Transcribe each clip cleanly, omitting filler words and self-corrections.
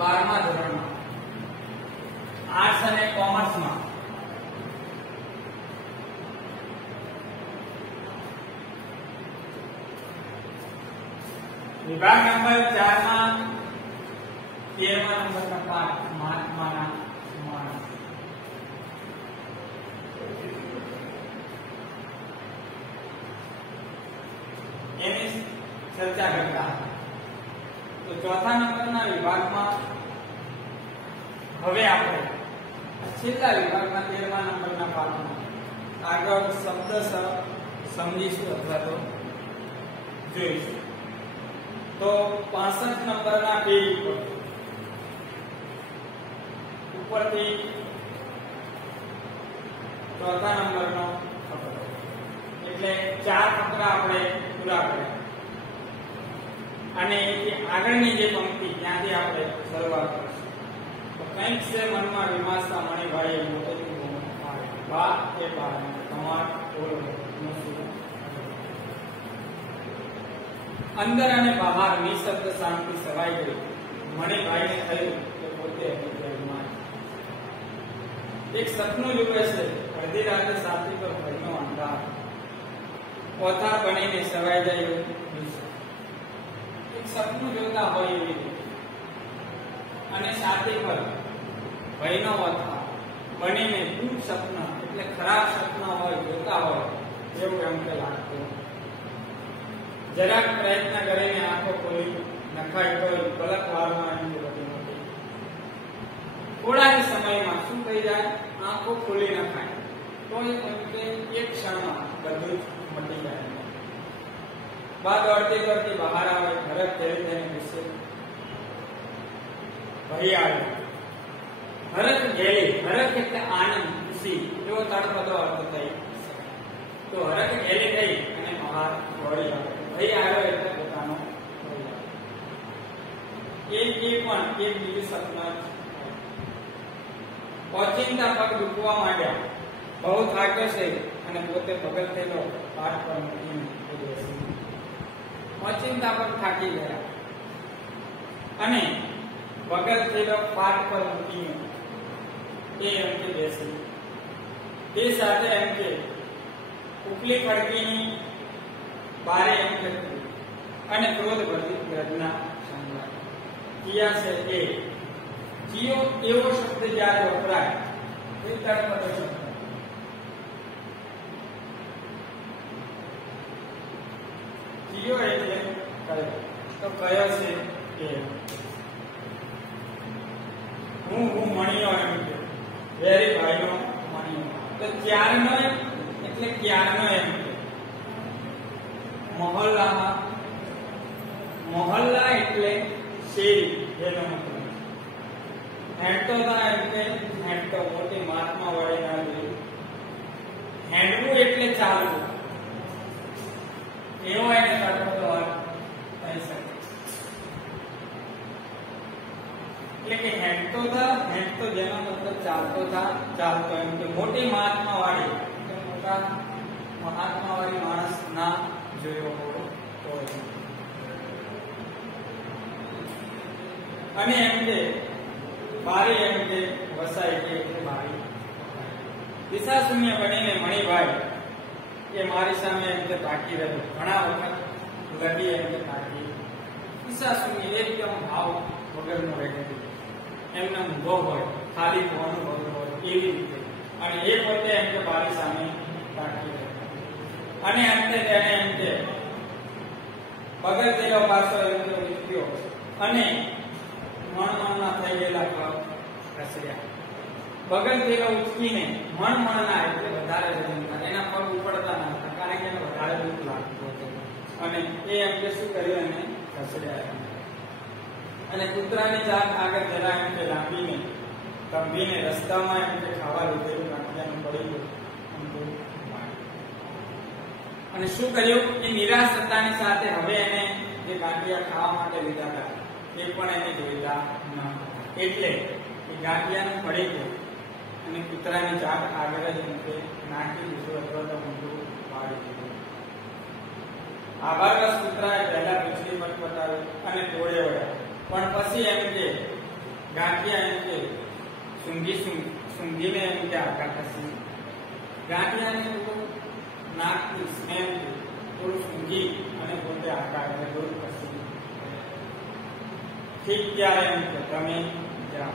12મા ધોરણમાં આર્ટ્સ અને કોમર્સમાં વિભાગ નંબર 4 માં 13મા નંબરના પાઠ મહાત્માના માણસ એની ચર્ચા કરતા તો ચોથા નંબરના વિભાગમાં હવે આપણે છેલ્લા વિભાગના 13મા નંબરના પાઠમાં આગળ શબ્દ સમજીશું અથવા તો જોઈશું. તો 65 નંબરના પેજ ઉપરથી ચોથા નંબરનો ફકરો એટલે 4 ફકરા આપણે પૂરા કર્યા અને આગળની જે પંક્તિ ત્યાંથી આપણે શરૂઆત કરીશું. તો કંઈક છે મનમાં વિમાસતા મણિભાઈએ મોટેથી બા એ બા તમાર બોલો અંદર અને બહાર નિશબ્દ શાંતિ સવાઈ ગઈ. મણિભાઈને થયું કે પોતે એક સપનું જુએ છે. અડધી રાતે સાથી પર ભયનો અંધાર ઓથા બનીને સવાઈ જાય એવું એક સપનું જોતા હોય એવી રીતે અને સાથી પર ભયનો ઓથા બનીને દૂર સપના એટલે ખરાબ સપના હોય જોતા હોય એવું એમ કે લાગતું. જરાક પ્રયત્ન કરીને આંખો ખોલી નખાય તો પલક વારમાં એની બધી મોટી થોડા જ સમયમાં શું થઈ જાય આંખો ખોલી નખાય તો એક ક્ષણમાં બધું જ મટી જાય. બાદ દોડતી દોડતી બહાર આવે. હરખ ધરી તેને ગુસ્સે ભરી આવે. હરખ ઘેલી હરખ એટલે આનંદ ખુશી એવો તળપદો અર્થ થઈ તો હરખ ઘેલી થઈ અને બહાર દોડી આવે. ભાઈ આવ્યો એટલે પોતાનો એ પણ એક બીજું સપના ઓચિંતા પગ દુખવા માંડ્યા. બહુ થાક્યો છે અને પોતે બગલ થયેલો પાઠ પર મૂકીને ઓચિંતા પગ થાકી ગયા અને બગલ થયેલો પાઠ પર મૂકીને એ એમ કે બેસી. તે સાથે એમ કે ઉપલી ખડકીની બારે એમ લખ્યું અને ક્રોધ ભરી ગર્જના સંભળાય. કિયા છે એ કિયો એવો શબ્દ જ્યારે વપરાય એ તળપદો શબ્દ. કિયો એટલે કયો તો કયો છે એ હું મણિયો એમ કે વેરી ભાઈનો મણિયો તો ત્યારનો એટલે ક્યારનો એમ કે મોહલ્લા એટલે શેરી એનો મતલબ. હેંડતો ના એટલે હેંડતો મોટી મહાત્મા વાળી ના જોઈ. હેંડવું એટલે ચાલવું એવો એને તળપદો અર્થ થઈ શકે. એટલે કે હેંડતો જેનો મતલબ ચાલતો એમ કે મોટી મહાત્મા વાળી મોટા મહાત્મા વાળી માણસ ના જોયો હોય તો અને એમ કે બારી એમ કે વસાય કે બારી. દિશા શૂન્ય બનીને મણિભાઈ એ મારી સામે એમ કે તાકી રહ્યો. ઘણા વખત લગી એમ કે તાકી. દિશા શૂન્ય એકદમ ભાવ વગરનો વ્યક્તિ એમને ઊંધો હોય ખાલી હોવાનું વગર હોય એવી રીતે અને એ પોતે એમ કે બારી સામે તાકી રહ્યો અને અંતે તેને એમ કે બગલ થયેલો પાછો એમ કે ઉચક્યો અને મણમણના થઈ ગયેલા પગ ખસર્યા. બગલ થયેલો ઉચકીને મણમણના એટલે વધારે વજનના એના પગ ઉપડતા ન હતા કારણ કે એને વધારે દુઃખ લાગતું હતું અને એ એમ કે શું કર્યું અને ખસર્યા અને કૂતરાની જાત આગળ જરા એમ કે લાંબીને કંભીને રસ્તામાં એમ કે ખાવા લીધેલું ગાંઠિયાનું પડી ગયું અને શું કર્યું એ નિરાશ થતાની સાથે હવે એને જે ગાંઠિયા ખાવા માટે લીધા હતા એ પણ એને જોઈતા ન એટલે એ ગાંઠિયાનું પડી ગયું અને કૂતરાની જાત આગળ જ મૂકે નાખી દીધું અથવા તો ઊંધું પાડી દીધું. આભારવશ કૂતરાએ પહેલા પૂછડી પટપટાવી અને દોડે વળ્યા પણ પછી એમ કે ગાંઠિયા એમ કે સૂંઘીને એમ કે આઘાત થશે. ગાંઠિયાને નાકથી સ્મેલથી થોડું સૂંઘી અને પોતે આઘાત દૂર કરશે. ઠીક ત્યારે એમ કે તમે જાઓ.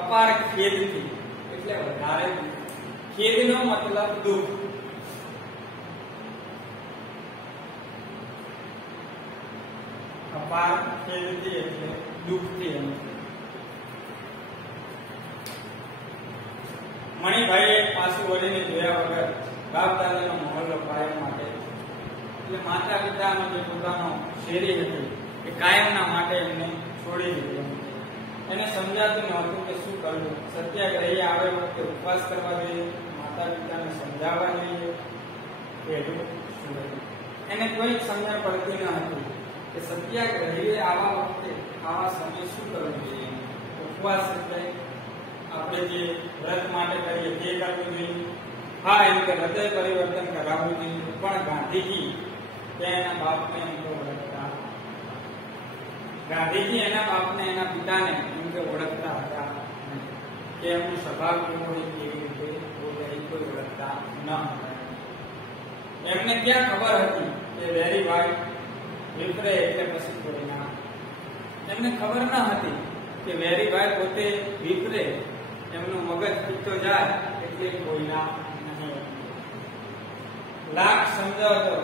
અપાર ખેદથી એટલે વધારે ખેદનો મતલબ દુઃખ. અપાર ખેદથી એટલે દુઃખથી એમ. મણિભાઈએ પાછું વળીને જોયા વગર બાપ દાદાનો મહોલ્લો કાયમ માટે એટલે માતા પિતાનો જે પોતાનો શેરી હતી એ કાયમના માટે એમને છોડી દીધી. એને સમજાતું નહોતું કે શું કરવું. સત્યાગ્રહી આવે વખતે ઉપવાસ કરવા જોઈએ, માતા પિતાને સમજાવવા જોઈએ કે શું. એને કોઈ સમજણ પડતી ન હતી કે સત્યાગ્રહીએ આવા વખતે આવા સમય શું કરવું જોઈએ. ઉપવાસ એટલે આપણે જે વ્રત માટે કરીએ તે કરવું જોઈએ. હા, એમ કે હૃદય પરિવર્તન કરાવવું જોઈએ. પણ ગાંધીજી એના બાપને એમ તો ઓળખતા. ગાંધીજી એના બાપને એના પિતાને એમ કે ઓળખતા હતા કે એમનો સ્વભાવ કેવો હોય, કેવી રીતે બોલે કોઈ ઓળખતા ન હતા. એમને ક્યાં ખબર હતી કે વેરીભાઈ વિપરે એટલે પછી કોઈ ના. એમને ખબર ન હતી કે વેરીભાઈ પોતે વિપરે એમનું મગજ પીતો જાય એટલે કોઈના નહીં. લાખ સમજાવતો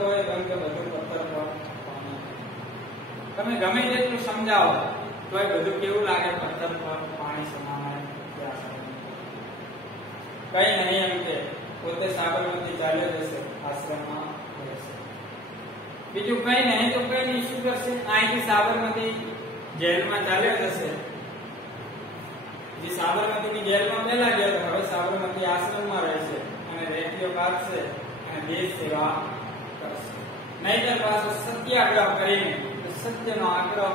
હોય કેમ કે બધું પથ્થર પર પાણી. તમે ગમે તેટલું સમજાવો તો એ બધું કેવું લાગે, પથ્થર પર પાણી સમાન. કઈ નહીં એમ કે પોતે સાબરમતી ચાલ્યો જશે, આશ્રમમાં રહેશે. બીજું કઈ નહીં તો કઈ નહીં. શું કરશે? અહીંથી સાબરમતી જેલમાં ચાલ્યો જશે. જે સાબરમતીની જેલમાં પહેલા ગયો હવે સાબરમતી આશ્રમમાં રહેશે અને રેડિયો કાઢશે અને દેશ સેવા કરશે. નહીતર પાછો સત્યાગ્રહ કરીને સત્યનો આગ્રહ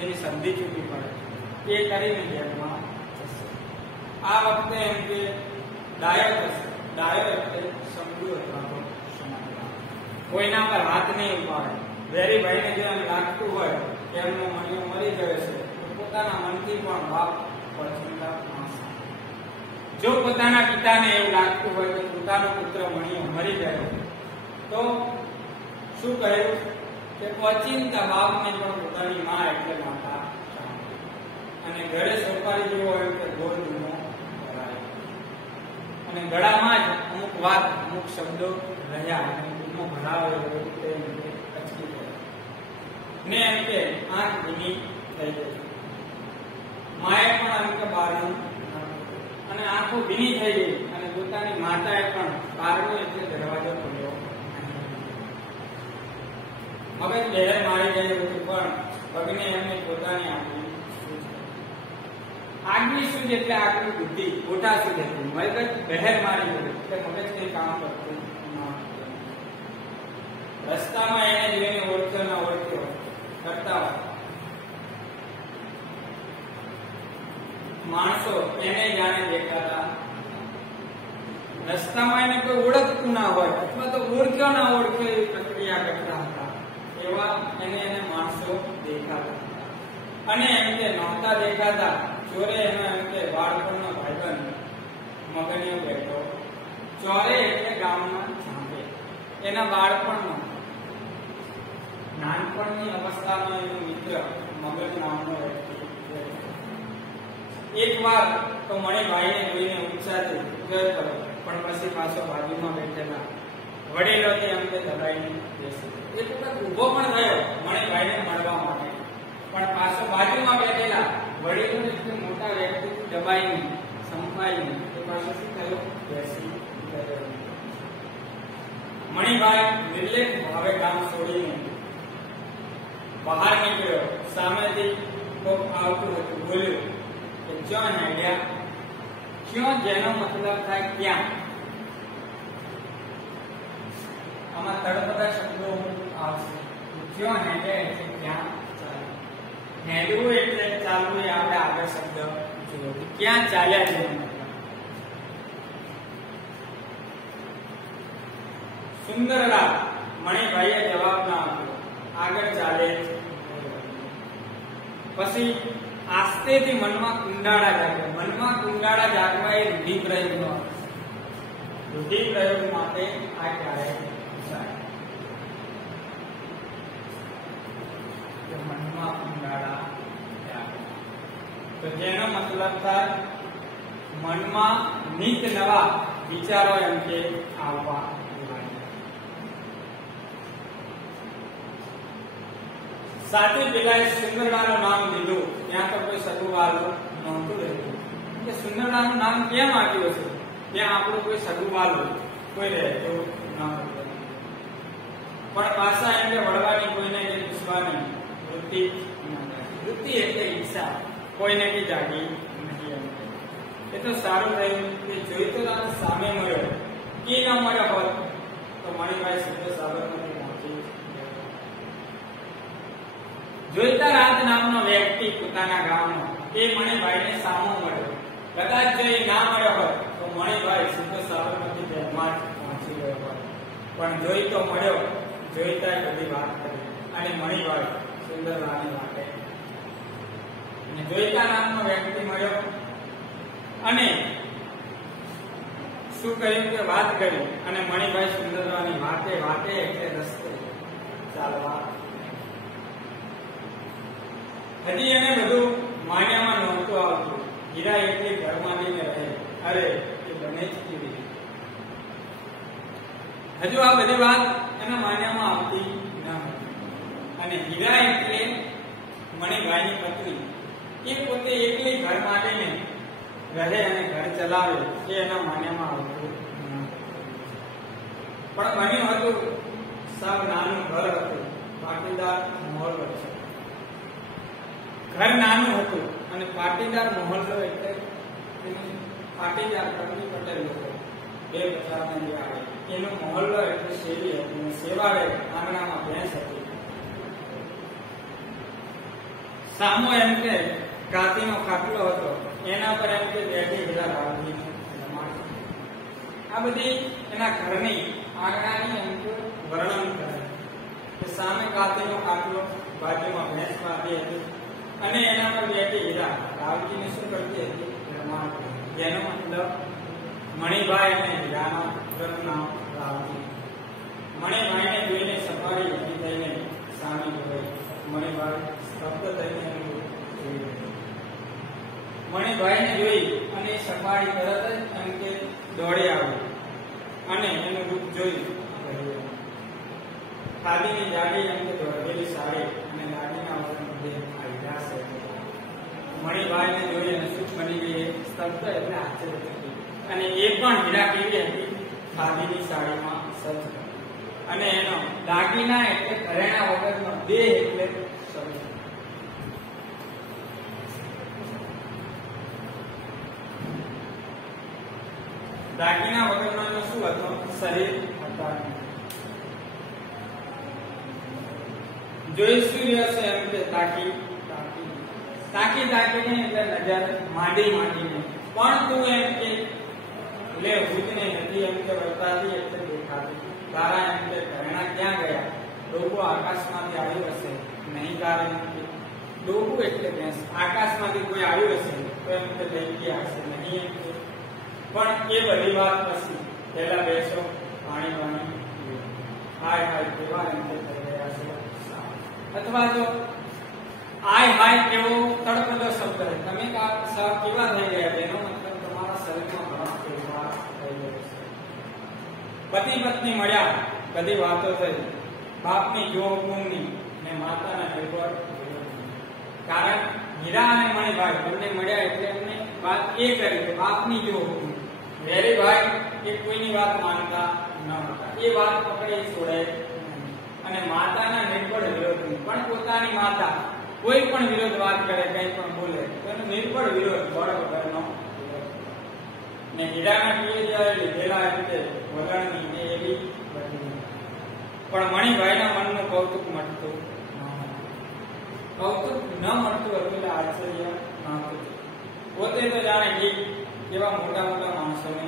એની સંધિ ચૂકી પડે એ કરીને જેલમાં જશે. આ વખતે એમ કે ડાયો થશે. ડાયો એટલે સમજુ અથવા તો સમજવા. કોઈના પર હાથ નહીં ઉપાડે. વેરીભાઈને જો એમ લાગતું હોય કે એમનો મણિયો મરી ગયો છે તો પોતાના મનથી પણ બાપ પર ચિંતા માણસ. જો પોતાના પિતાને એવું લાગતું હોય કે પોતાનો પુત્ર મણિયો મરી ગયો તો શું કહ્યું કે ઓચિંતા બાપને પણ પોતાની માં એટલે માતા. અને ઘરે સોપારી જેવો હોય કે ગોળ ગુનો કરાય અને ગળામાં જ અમુક વાત અમુક શબ્દો રહ્યા અને ગુનો ભરાવે તે અચકી જાય ને એમ કે આંખ ભીની થઈ ગઈ. માએ પણ એમ કે બારણું અને આંખો ભીની થઈ ગઈ અને પોતાની માતાએ પણ બારણું એટલે દરવાજો ખોલ્યો. મગજ બહેર મારી ગયું હતું પણ પગને એમને પોતાની આગવી સૂઝ એટલે આગવી બુદ્ધિ, ખોટા સૂઝ હતી. મગજ બહેર મારી ગયું એટલે મગજ કઈ કામ કરતું ન હતું. રસ્તામાં એને જોઈને ઓળખ્યો ન ઓળખ્યો કરતા માણસો એને જાણે દેખાતા. રસ્તામાં એને કોઈ ઓળખતું ના હોય અથવા તો ઓળખ્યો ના ઓળખ્યો એવી પ્રક્રિયા કરતા હતા. એવા એને માણસો દેખાતા. અને એમ કે નહોતા દેખાતા ચોરે એનો એમ કે બાળપણનો ભાઈબંધ મગનીયો બેઠો. ચોરે એટલે ગામમાં સાંભે એના બાળપણનો નાનપણની અવસ્થાનો એનો મિત્ર મગન નામનો વ્યક્તિ. એક વાર તો મણિભાઈને જોઈને ઉત્સાહથી ગયો કર્યો પણ પછી પાછો બાજુમાં બેઠેલા વડીલોથી એમ કે દબાઈને બેસી. એક વખત ઉભો પણ થયો મણિભાઈને મળવા માટે પણ પાછો બાજુમાં બેઠેલા વડીલો એટલે મોટા વ્યક્તિથી દબાઈને સંપાઈને એ પાછો શું થયો બેસી ગયો. મણિભાઈ નિર્લેપ ભાવે ગામ છોડીને બહાર નીકળ્યો. સામેથી કોક આવતું હતું. બોલ્યું કે ક્યાં હેડ્યા? ક્યાં જેનો મતલબ થાય ક્યાં. આમાં તળપદા શબ્દો આવશે. ક્યાં હેડ્યા એટલે ક્યાં ચાલે. હેડવું એટલે ચાલવું એ આપણે આગળ શબ્દ જોયો. ક્યાં ચાલ્યા જેનો મતલબ. સુંદરલાલ મણિભાઈએ જવાબ ના આપ્યો. આગળ ચાલે પછી આસ્તેથી મનમાં કુંડાળા જાગે. મનમાં કુંડાળા જાગવા એ રૂઢિપ્રયોગનો અર્થ છે. રૂઢિપ્રયોગ માટે આ ક્યારે થાય? મનમાં કુંડાળા જાગે તો જેનો મતલબ થાય મનમાં નિત નવા વિચારો એમ કે આવવા. સાથે પેલા સુંદરડાનું નામ લીધું ત્યાં તો કોઈ સગુવાલો નહોતું રહેતું કે સુંદરડાનું નામ કેમ આપ્યું હશે? ત્યાં આપણું કોઈ સગુવાલો કોઈ રહેતું નહોતું. પણ પાછા એમને વળવાની કોઈને કે પૂછવાની વૃત્તિ વૃત્તિ એટલે ઈચ્છા કોઈને કે જાગી નથી. એ તો સારું રહ્યું કે જોઈ તો સામે મળ્યો કે ન મળ્યો હોત તો મણિભાઈ સીધો સાબરમતી પહોંચી. જોઈતા રાત નામનો વ્યક્તિ પોતાના ગામનો એ મણિભાઈને સામો મળ્યો. કદાચ જો એ ના મળ્યો હોત તો મણિભાઈ સીધો સાબરમતી ડેમમાં જ પહોંચી ગયો હોત. પણ જોઈ તો મળ્યો. જોઈતા બધી વાત કરી અને મણિભાઈ સુંદરલાની વાતે અને જોઈતા નામનો વ્યક્તિ મળ્યો અને શું કર્યું કે વાત કરી અને મણિભાઈ સુંદરલાની વાતે વાતે એટલે રસ્તે ચાલવા. હજી એને બધું માન્યામાં નહોતું આવતું. હીરા એટલી ઘરમાં લઈને રહે. અરે એ બને જ કેવી રીતે? હજુ આ બધી વાત એના માન્યામાં આવતી ન હતી. અને હીરા એટલે મણિભાઈની પત્ની. એ પોતે એકલી ઘરમાં લઈને રહે અને ઘર ચલાવે એ એના માન્યામાં આવતું ન હતું. પણ બન્યું હતું સાવ નાનું ઘર હતું પાટીદાર માહોલ વચ્ચે. ઘર નાનું હતું અને પાટીદાર મહોલ્લો એટલે પાટીદાર કબલી પટેલ લોકો બે પચાસના જે આવે એનો મહોલ્લો એટલે શેરી હતી. સેવાડે આંગણામાં ભેંસ હતી. સામો એમ કે કાતીનો ખાટલો હતો. એના પર એમ કે બેઠી બધા રાવજીને રમાડ. આ બધી એના ઘરની આંગણાની એમ કે વર્ણન કરે કે સામે કાતીનો ખાટલો, બાજુમાં ભેંસ બાંધી હતી અને એના પર બેઠી હીરા રાવજીને શું કરતી હતી? રમાડ. જેનો મતલબ મણિભાઈ અને હીરાના પુત્રનું નામ રાવજી. મણિભાઈને જોઈને સફારી ઊભી થઈને સામે જોઈ. મણિભાઈ સ્તબ્ધ થઈને જોઈ રહ્યો. મણિભાઈને જોઈ અને સફારી તરત જ એમ કે દોડી આવી અને એનું રૂપ જોઈ રહ્યો. ખાદીની જાડી એમ કે દોડેલી સાડી અને દાઢીના વગર મધ્ય હીરા છે. મણિભાઈને જોઈ અને સુખ બની ગઈ. સ્તબ્ધ એટલે આશ્ચર્ય થયું. અને એ પણ હીરા કેવી હતી? ખાદીની સાડીમાં સજ્જ અને એનો દાગીના એટલે ઘરેણા વગરનો દેહ એટલે શરીર. દાગીના વગરનો શું હતો? શરીર હતા. જોઈ શું રહ્યો છે એમ કે તાકી તાકી તાકીને એટલે નજર માંડી માંડીને પણ તું એમ કે લે ભૂતને નથી એમ કે વર્તાતી એટલે દેખાતી. તારા એમ કે ઘરેણા ક્યાં ગયા? ડોબો આકાશમાંથી આવ્યું હશે નહીં. કારણ કે ડોબો એટલે ભેંસ. આકાશમાંથી કોઈ આવ્યું હશે તો એમ કે લઈ ગયા હશે નહીં એમ કે. પણ એ બધી વાત પછી પહેલા બેસો પાણી પાણી હાય હાય કેવા એમ કે થઈ રહ્યા છે. અથવા તો આય હાય કેવો તડપતો શબ્દ છે. તમે કેવા થઈ ગયા? એનો મતલબ તમારા શરીરમાં ઘણા ફેરફાર થઈ ગયો છે. પતિ પત્ની મળ્યા, બધી વાતો થઈ. બાપની જો હુકુમની ને માતાના નિર્ભર. કારણ હીરા અને મણિભાઈ બંને મળ્યા એટલે એમને વાત એ કરી કે બાપની જો હુકુમ. વેરીભાઈ એ કોઈની વાત માનતા ન હતા. એ વાત પકડી છોડે અને માતાના નિર્બળ વિરોધ. પણ પોતાની માતા કોઈ પણ વિરોધ વાત કરે, કઈ પણ બોલે તો એનો નિર્બળ વિરોધ, બળ વગરનો વિરોધ. ને હીરાના પીએ જ્યારે લીધેલા રીતે વલણની ને એવી બધી. પણ મણિભાઈના મનનું કૌતુક મળતું કૌતુક ન મળતું હતું એટલે આશ્ચર્ય નહોતું. પોતે તો જાણે કે કેવા મોટા મોટા માણસોને.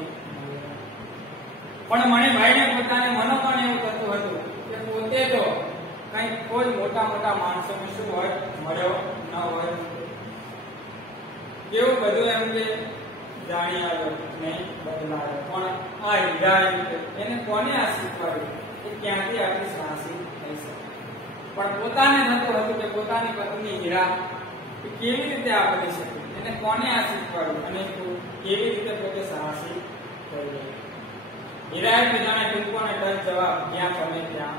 પણ મણિભાઈને પોતાને મનોમન એવું થતું હતું કે પોતે તો કઈ કોઈ મોટા મોટા માણસોને શું હોય મળ્યો ન હોય કેવું બધું એમ કે જાણી આવ્યો નહીં બદલાયો પણ આ હીરા એને કોને આ શીખવાડ્યું કે ક્યાંથી આપણી સાહસી થઈ શકે પણ પોતાને નતું હતું કે પોતાની પત્ની હીરા કેવી રીતે આ બની શકે એને કોને આ શીખવાડ્યું અને કેવી રીતે પોતે સાહસી થઈ ગઈ હીરાએ તો જાણે ટૂંકો અને ટચ જવાબ જ્યાં તમે ત્યાં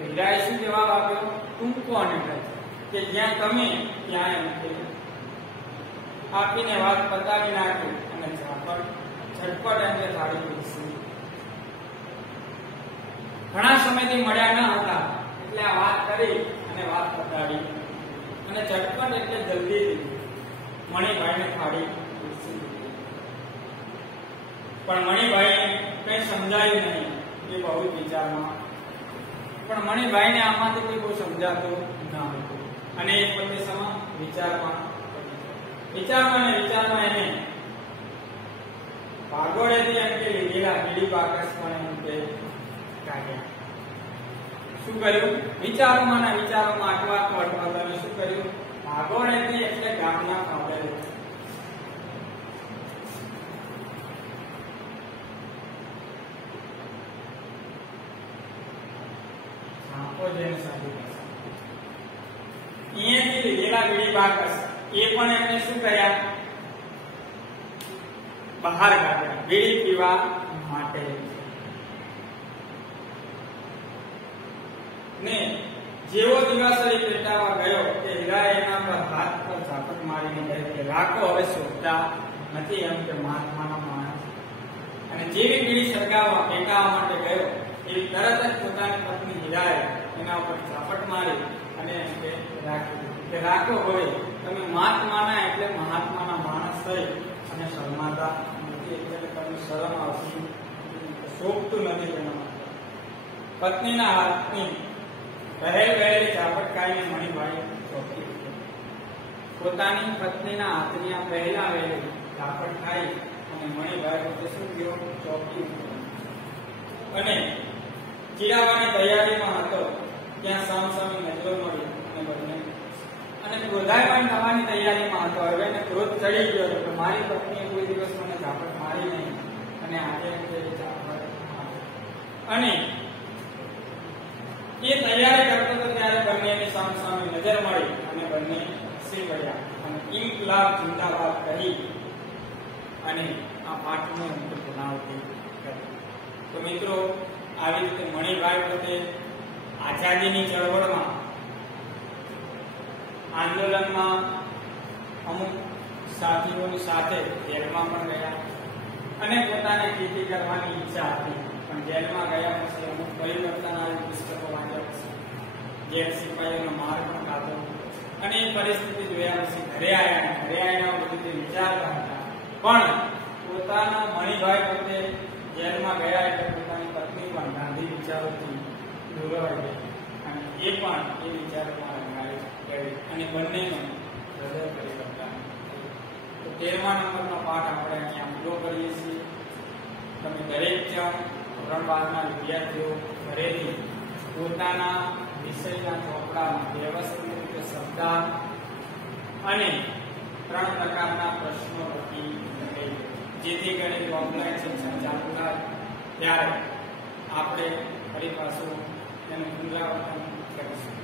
હીરાએ શું જવાબ આપ્યો ટૂંકો અને ટચ કે જ્યાં તમે ત્યાં એમ આપીને વાત પતાવી નાખી અને ઝટપટ એમને થાળી પીરસી ઘણા સમયથી મળ્યા ન હતા એટલે આ વાત કરી અને વાત પતાવી અને ઝટપટ એટલે જલ્દી મણિભાઈને થાળી પીરસી પણ મણિભાઈને કઈ સમજાયું નહીં એ બહુ વિચારમાં પણ મણિભાઈને આમાંથી કોઈ બહુ સમજાતું ન હતું અને એક વખતે સમા વિચારમાં એને ભાગોળેથી એમ કે લીધેલા પીળી બાકસ પણ એમ કે કાઢ્યા શું કર્યું વિચારોમાં અટવાતું શું કર્યું ભાગોળેથી એટલે ગામના ફાવડે અહીંયાથી લીધેલા પીળી બાકસ એ પણ એમને શું કર્યા બહાર કાઢ્યા બીડી પીવા માટે ને જેવો દિવાસળી પેટાવા ગયો કે હીરાએ એના પર હાથ પર ઝાપટ મારીને કહ્યું કે રાખો હવે શોધતા નથી એમ કે મહાત્માનો માણસ અને જેવી બીડી સળગાવવા પેટાવા માટે ગયો એવી તરત જ પોતાની પત્ની હીરાએ એના ઉપર ઝાપટ મારી અને એમ કે રાખો હવે તમે મહાત્માના એટલે મહાત્માના માણસ થઈ અને શરમાતા નથી એટલે તમને શરમ આવતી શોભતું નથી તેના પત્નીના હાથની વહેલી ઝાપટ ખાઈને મણિભાઈ ચોંકી પોતાની પત્નીના હાથની આ પહેલા વહેલી ઝાપટ ખાઈ અને મણિભાઈ પોતે શું ગયો ચોંકી અને ચીડાવવાની તૈયારીમાં હતો ત્યાં સામસામી નજરો મળી અને બંને અને ક્રોધાયમાન થવાની તૈયારીમાં હતો હવે એને ક્રોધ ચડી ગયો હતો કે મારી પત્નીએ કોઈ દિવસ મને ઝાપટ મારી નહીં અને આજે ઝાપટ અને એ તૈયારી કરતો હતો ત્યારે બંનેની સામસામે નજર મળી અને બંને હસી પડ્યા અને ઇન્કલાબ જિંદાબાદ કહી અને આ પાઠનો બનાવતી કરી તો મિત્રો આવી રીતે મણિભાઈ પોતે આઝાદીની ચળવળમાં આંદોલનમાં અમુક સાથીઓની સાથે જેલમાં પણ ગયા અને પોતાને ખેતી કરવાની ઈચ્છા હતી પણ જેલમાં ગયા પછી અમુક પરિવર્તન આવી પુસ્તકો વાંચ્યા પછી જેલ સિપાહીઓનો માર પણ ખાધો અને એ પરિસ્થિતિ જોયા પછી ઘરે આવ્યા બધું વિચારતા હતા પણ પોતાના મણિભાઈ પોતે જેલમાં ગયા એટલે પોતાની પત્ની પણ ગાંધી વિચારોથી દોરવાઈ ગઈ અને એ પણ એ વિચારોમાં રંગાઈ ગઈ અને બંનેનો હૃદય પરિવર્તન તો 13મા નંબરનો પાઠ આપણે અહીંયા પૂરો કરીએ છીએ તમે દરેક જણ ધોરણ 12ના વિદ્યાર્થીઓ ઘરેથી પોતાના વિષયના ચોપડામાં વ્યવસ્થિત રીતે શબ્દાર્થ અને 3 પ્રકારના પ્રશ્નો લખી જેથી કરીને ઓફલાઈન શિક્ષણ ચાલુ થાય ત્યારે આપણે ફરી પાછું એનું પુનરાવર્તન કરીશું.